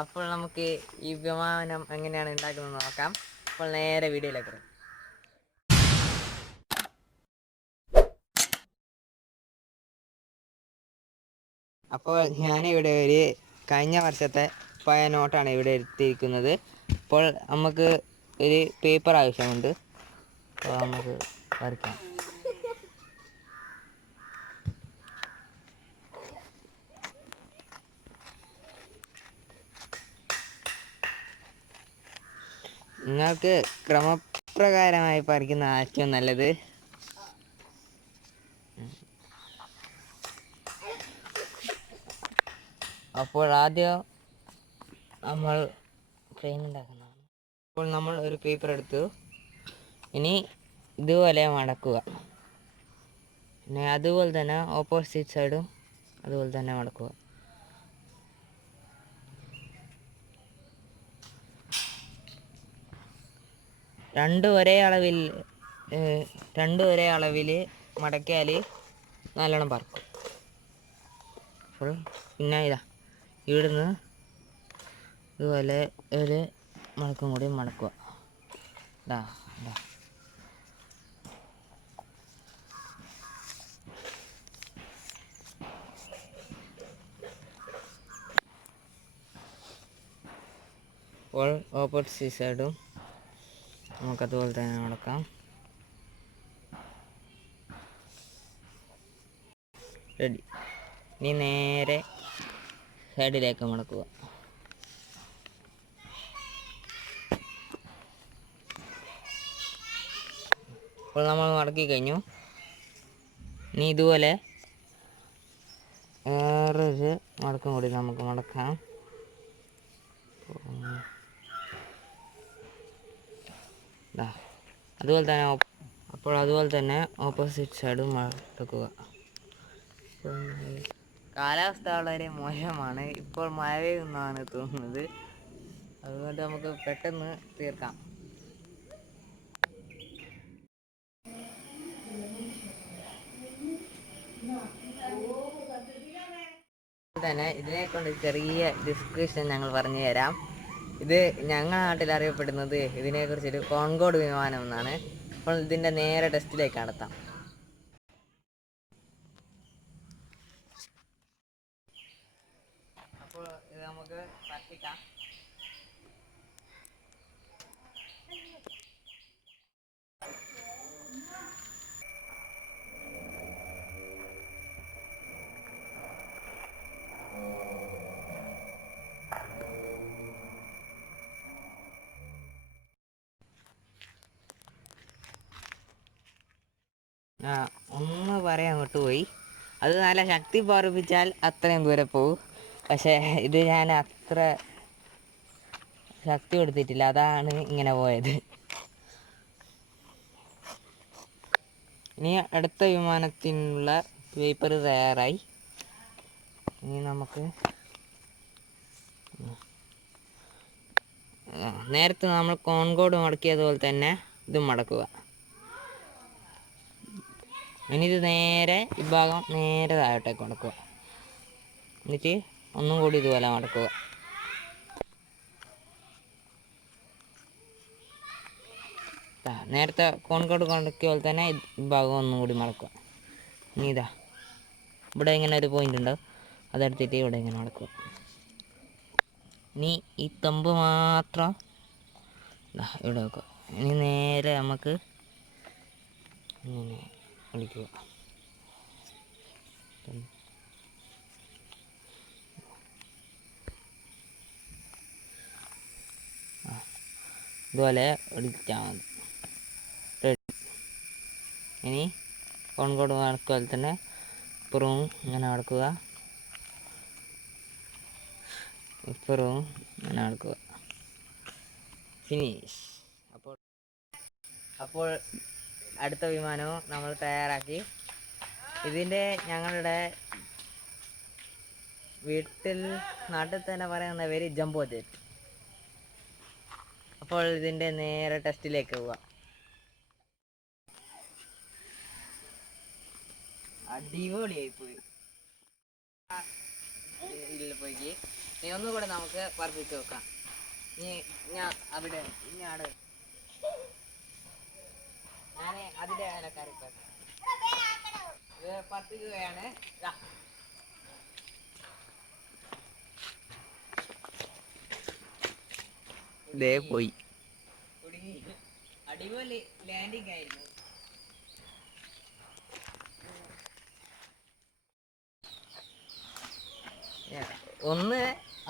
അപ്പോൾ നമുക്ക് ഈ വിമാനം എങ്ങനെയാണ് ഉണ്ടാക്കുന്നത് നോക്കാം. അപ്പോൾ നേരെ വീഡിയോയിലേക്ക്. അപ്പോൾ ഞാനിവിടെ ഒരു കഴിഞ്ഞ വർഷത്തെ പഴയ നോട്ടാണ് ഇവിടെ എടുത്തിരിക്കുന്നത്. അപ്പോൾ നമുക്ക് ഒരു പേപ്പർ ആവശ്യമുണ്ട്. അപ്പോൾ നമുക്ക് വരയ്ക്കാം. നിങ്ങൾക്ക് ക്രമപ്രകാരമായി പറിക്കുന്ന ഏറ്റവും നല്ലത്. അപ്പോൾ ആദ്യം നമ്മൾ ഫ്രെയിം ഉണ്ടാക്കുന്നതാണ്. അപ്പോൾ നമ്മൾ ഒരു പേപ്പർ എടുത്തു. ഇനി ഇതുപോലെ മടക്കുക. പിന്നെ അതുപോലെ തന്നെ ഓപ്പോസിറ്റ് സൈഡും അതുപോലെ തന്നെ മടക്കുക. രണ്ടും ഒരേ അളവിൽ മടക്കിയാൽ നല്ലോണം പറക്കും. അപ്പോൾ പിന്നെ ഇവിടുന്ന് ഇതുപോലെ ഒരു മടക്കും കൂടി മടക്കുക. അപ്പോൾ ഓപ്പോസിറ്റ് സൈഡും നമുക്കതുപോലെ തന്നെ മടക്കാം. റെഡി. ഇനി നേരെ സൈഡിലേക്ക് മടക്കുക. അപ്പോൾ നമ്മൾ മടക്കി കഴിഞ്ഞു. ഇനി ഇതുപോലെ വേറൊരു മടക്കം കൂടി നമുക്ക് മടക്കാം. അതുപോലെ തന്നെ ഓപ്പോസിറ്റ് സൈഡും മടക്കുക. കാലാവസ്ഥ വളരെ മോശമാണ്. ഇപ്പോൾ മഴ പെയ്യുമെന്നാണ് തോന്നുന്നത്. അതുകൊണ്ട് നമുക്ക് പെട്ടെന്ന് തീർക്കാം. തന്നെ ഇതിനെക്കൊണ്ട് ചെറിയ ഡിസ്ക്രിപ്ഷൻ ഞങ്ങൾ പറഞ്ഞു തരാം. ഇത് ഞങ്ങളുടെ നാട്ടിൽ അറിയപ്പെടുന്നത് ഇതിനെക്കുറിച്ചൊരു കോൺകോഡ് വിമാനം എന്നാണ്. അപ്പോൾ ഇതിൻ്റെ നേരെ ടെസ്റ്റിലേക്ക് നടത്താം. അപ്പോൾ ഇത് നമുക്ക് പഠിപ്പിക്കാം. ഒന്ന് പറയാൻ വിട്ടുപോയി. അത് നല്ല ശക്തി പ്രയോഗിച്ചാൽ അത്രയും ദൂരെ പോകും. പക്ഷേ ഇത് ഞാൻ അത്ര ശക്തി കൊടുത്തിട്ടില്ല, അതാണ് ഇങ്ങനെ പോയത്. ഇനി അടുത്ത വിമാനത്തിനുള്ള പേപ്പർ തയ്യാറായി. ഇനി നമുക്ക് നേരത്തെ നമ്മൾ കോൺകോഡ് മടക്കിയതുപോലെ തന്നെ ഇതും മടക്കുക. ഇനി ഇത് നേരെ ഈ ഭാഗം നേരെ താഴോട്ടേക്ക് മടക്കുക. എന്നിട്ട് ഒന്നും കൂടി ഇതുപോലെ മടക്കുക. നേരത്തെ കോൺകോഡ് മടക്കിയ പോലെ തന്നെ ഈ ഭാഗം ഒന്നും കൂടി മടക്കുക. ഇനി ഇവിടെ ഇങ്ങനെ ഒരു പോയിന്റ് ഉണ്ടാവും, അതെടുത്തിട്ട് ഇവിടെ ഇങ്ങനെ മടക്കുക. ഇനി ഈ കമ്പ് മാത്രം ഇവിടെ വെക്കുക. ഇനി നേരെ നമുക്ക് ഇങ്ങനെ വിളിക്കുക. ഇതുപോലെ ഒടിച്ചാൽ മതി. റെഡി. ഇനി കോൺകോഡ് മടക്കുക പോലെ തന്നെ ഇപ്പുറവും ഇങ്ങനെ മടക്കുക, ഇപ്പുറവും ഇങ്ങനെ മടക്കുക. ഫിനിഷ്. അപ്പോൾ അടുത്ത വിമാനവും നമ്മൾ തയ്യാറാക്കി. ഇതിൻ്റെ ഞങ്ങളുടെ നാട്ടിൽ തന്നെ പറയുന്ന പേര് ജംബോ ജെറ്റ്. അപ്പോൾ ഇതിൻ്റെ നേരെ ടെസ്റ്റിലേക്ക് പോവാം. അടിപൊളിയായി പോയി. പോയി ഇനി ഒന്നുകൂടെ നമുക്ക് പറപ്പിച്ച് നോക്കാം. ഇനി ഞാൻ അവിടെ ഇനിയാണ് ഞാൻ അതിൻ്റെ കറി ഇത് പറപ്പിക്കുകയാണ്. ഇതേ പോയി അടിപൊളി ലാൻഡിങ് ആയിരുന്നു. ഒന്ന്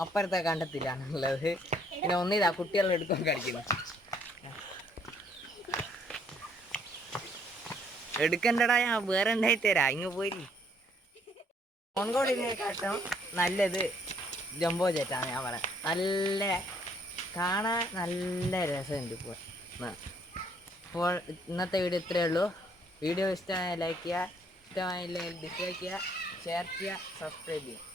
അപ്പുറത്തെ കണ്ടത്തില്ലാണുള്ളത്, പിന്നെ ഒന്നിതാ കുട്ടികളുടെ എടുക്കാൻ കളിക്കുന്നു. എടുക്കണ്ടടാ, ഞാൻ വേറെ ഉണ്ടായി തരാ, ഇങ്ങ് പോയി. കോൺകോഡിനെക്കാട്ടും നല്ലത് ജംബോ ജെറ്റാണ് ഞാൻ പറയാം. നല്ല കാണാൻ നല്ല രസമുണ്ട് ഇപ്പോൾ. അപ്പോൾ ഇന്നത്തെ വീഡിയോ ഇത്രയേ ഉള്ളൂ. വീഡിയോ ഇഷ്ടമായ ലൈക്ക് ചെയ്യുക, ഇഷ്ടമായില്ലെങ്കിൽ ഡിസ്ലൈക്ക് ചെയ്യുക, ഷെയർ ചെയ്യുക, സബ്സ്ക്രൈബ് ചെയ്യുക.